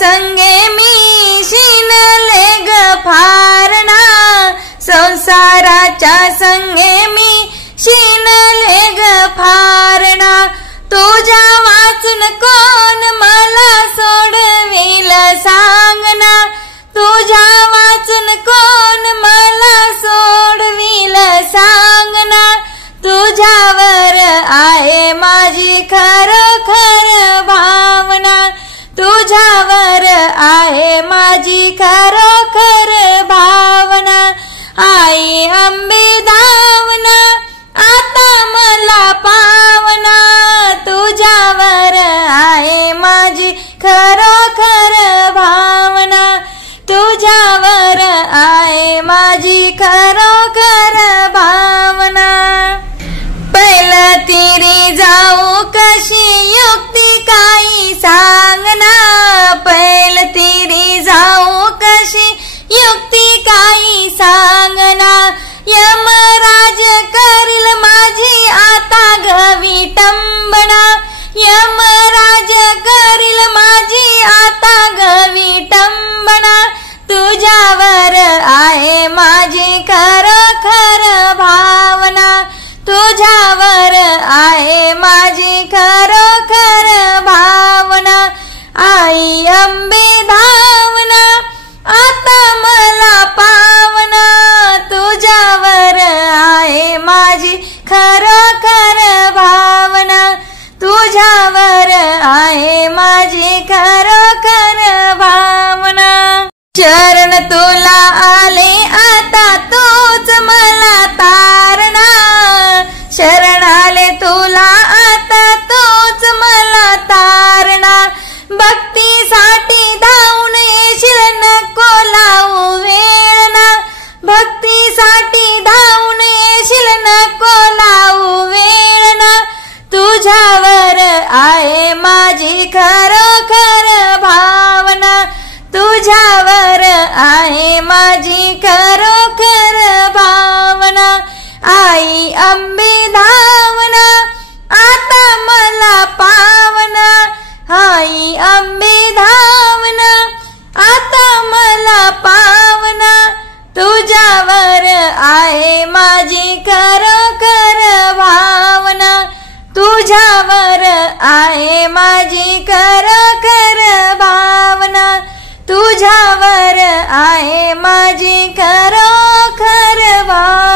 संगे मी शिनले ग फारणा, संसाराच्या संगे मी शिनले ग फारणा, तुझ्या वाचून कोण मला सोडविल सांगना, तुझ्या वाचून कोण मला सोडविल सांगना, तुझ्यावर आहे माझी खरोखर भावना, तुझ्यावर आहे माझी खरोखर भावना, आई अंबे धावना आता मला पावना, तुझ्यावर आहे माझी खरोखर भावना, तुझ्यावर आहे माझी खरोखर भावना। पहिलं तिरी जाऊ कशी युक्ती काही सांगना, पहिलं तिरी जाऊ कशी युक्ती काही सांगना, यमराज करील माझी आता गविटंबना, यमराज करील माझी आता गविटंबना, तुझ्यावर आहे माझी खरोखर भावना, तुझ्यावर आहे माझी खरोखर भावना, आई अंबे धावना आता मला पावना, तुझ्यावर आहे माझी खरोखर भावना, तुझ्यावर आहे माझी खरोखर भावना। शरण तुला आले आता तूच मला तारणा, शरण आले तुला आता तूच मला तारणा, भक्तीसाठी धावून येशील नको लावू वेळना, भक्तीसाठी धावून येशील नको लावू वेळना, तुझ्यावर आहे माझी खरोखर भावना, तुझ्यावर आहे माझी खरोखर भावना, आई अंबे धावना आता मला पावना, आई अंबे धावना आता मला पावना, तुझ्यावर आहे माझी खरोखर भावना, तुझ्यावर आहे माझी खरोखर भावना, तुझ्यावर आहे माझी खरोखर भावना।